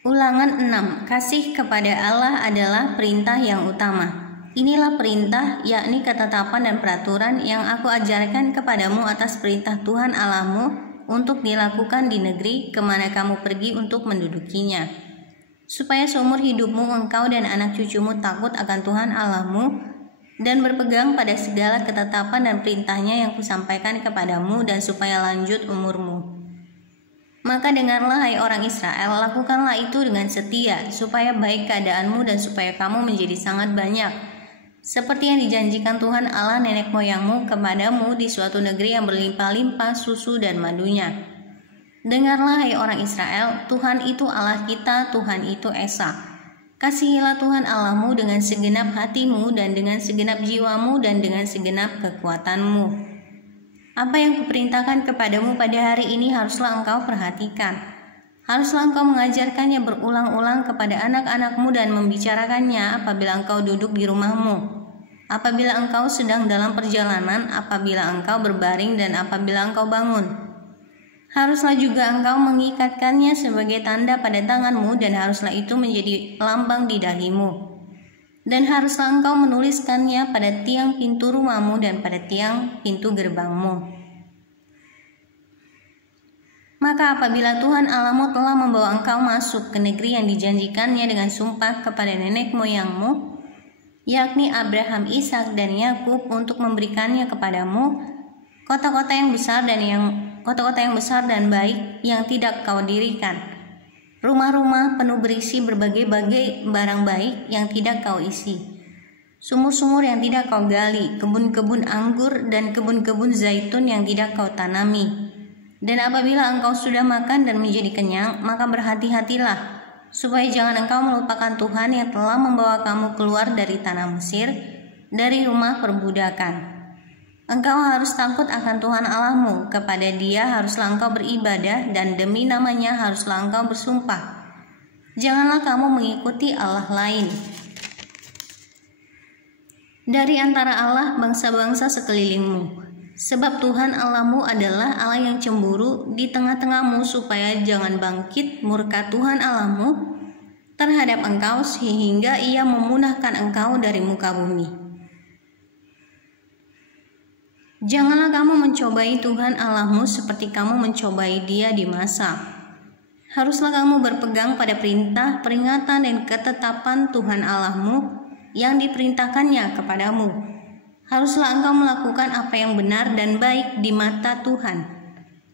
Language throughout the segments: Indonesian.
Ulangan 6. Kasih kepada Allah adalah perintah yang utama. Inilah perintah, yakni ketetapan dan peraturan yang aku ajarkan kepadamu atas perintah Tuhan Allahmu untuk dilakukan di negeri kemana kamu pergi untuk mendudukinya. Supaya seumur hidupmu engkau dan anak cucumu takut akan Tuhan Allahmu dan berpegang pada segala ketetapan dan perintahnya yang kusampaikan kepadamu, dan supaya lanjut umurmu. Maka dengarlah, hai orang Israel, lakukanlah itu dengan setia, supaya baik keadaanmu dan supaya kamu menjadi sangat banyak, seperti yang dijanjikan Tuhan Allah nenek moyangmu kepadamu di suatu negeri yang berlimpah-limpah susu dan madunya. Dengarlah, hai orang Israel, Tuhan itu Allah kita, Tuhan itu Esa. Kasihilah Tuhan Allahmu dengan segenap hatimu dan dengan segenap jiwamu dan dengan segenap kekuatanmu. Apa yang kuperintahkan kepadamu pada hari ini haruslah engkau perhatikan. Haruslah engkau mengajarkannya berulang-ulang kepada anak-anakmu dan membicarakannya apabila engkau duduk di rumahmu, apabila engkau sedang dalam perjalanan, apabila engkau berbaring, dan apabila engkau bangun. Haruslah juga engkau mengikatkannya sebagai tanda pada tanganmu, dan haruslah itu menjadi lambang di dahimu. Dan haruslah engkau menuliskannya pada tiang pintu rumahmu dan pada tiang pintu gerbangmu. Maka apabila Tuhan Allahmu telah membawa engkau masuk ke negeri yang dijanjikannya dengan sumpah kepada nenek moyangmu, yakni Abraham, Ishak, dan Yakub, untuk memberikannya kepadamu, kota-kota yang besar dan baik yang tidak kau dirikan, rumah-rumah penuh berisi berbagai-bagai barang baik yang tidak kau isi, sumur-sumur yang tidak kau gali, kebun-kebun anggur dan kebun-kebun zaitun yang tidak kau tanami. Dan apabila engkau sudah makan dan menjadi kenyang, maka berhati-hatilah, supaya jangan engkau melupakan Tuhan yang telah membawa kamu keluar dari tanah Mesir, dari rumah perbudakan. Engkau harus takut akan Tuhan Allahmu, kepada Dia haruslah engkau beribadah, dan demi namanya haruslah engkau bersumpah. Janganlah kamu mengikuti Allah lain dari antara Allah bangsa-bangsa sekelilingmu, sebab Tuhan Allahmu adalah Allah yang cemburu di tengah-tengahmu, supaya jangan bangkit murka Tuhan Allahmu terhadap engkau sehingga Ia memunahkan engkau dari muka bumi. Janganlah kamu mencobai Tuhan Allahmu seperti kamu mencobai Dia di Masa. Haruslah kamu berpegang pada perintah, peringatan, dan ketetapan Tuhan Allahmu yang diperintahkannya kepadamu. Haruslah engkau melakukan apa yang benar dan baik di mata Tuhan,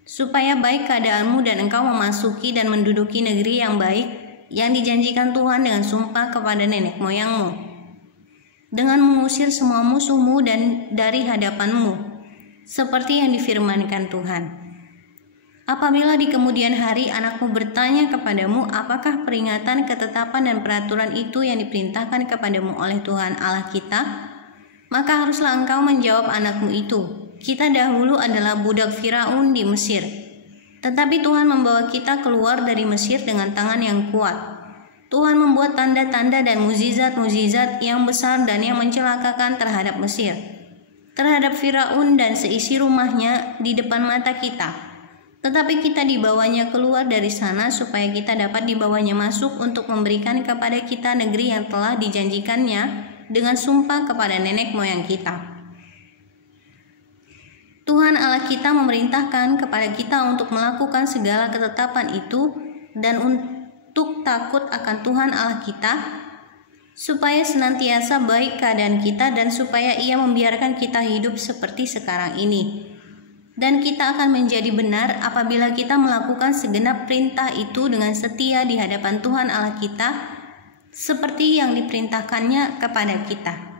supaya baik keadaanmu dan engkau memasuki dan menduduki negeri yang baik yang dijanjikan Tuhan dengan sumpah kepada nenek moyangmu, dengan mengusir semua musuhmu dan dari hadapanmu, seperti yang difirmankan Tuhan. Apabila di kemudian hari anakmu bertanya kepadamu, apakah peringatan, ketetapan, dan peraturan itu yang diperintahkan kepadamu oleh Tuhan Allah kita? Maka haruslah engkau menjawab anakmu itu, kita dahulu adalah budak Firaun di Mesir, tetapi Tuhan membawa kita keluar dari Mesir dengan tangan yang kuat. Tuhan membuat tanda-tanda dan mukjizat-mukjizat yang besar dan yang mencelakakan terhadap Mesir, terhadap Firaun dan seisi rumahnya di depan mata kita. Tetapi kita dibawanya keluar dari sana supaya kita dapat dibawanya masuk untuk memberikan kepada kita negeri yang telah dijanjikannya dengan sumpah kepada nenek moyang kita. Tuhan Allah kita memerintahkan kepada kita untuk melakukan segala ketetapan itu dan untuk takut akan Tuhan Allah kita, supaya senantiasa baik keadaan kita dan supaya Ia membiarkan kita hidup seperti sekarang ini. Dan kita akan menjadi benar apabila kita melakukan segenap perintah itu dengan setia di hadapan Tuhan Allah kita, seperti yang diperintahkannya kepada kita.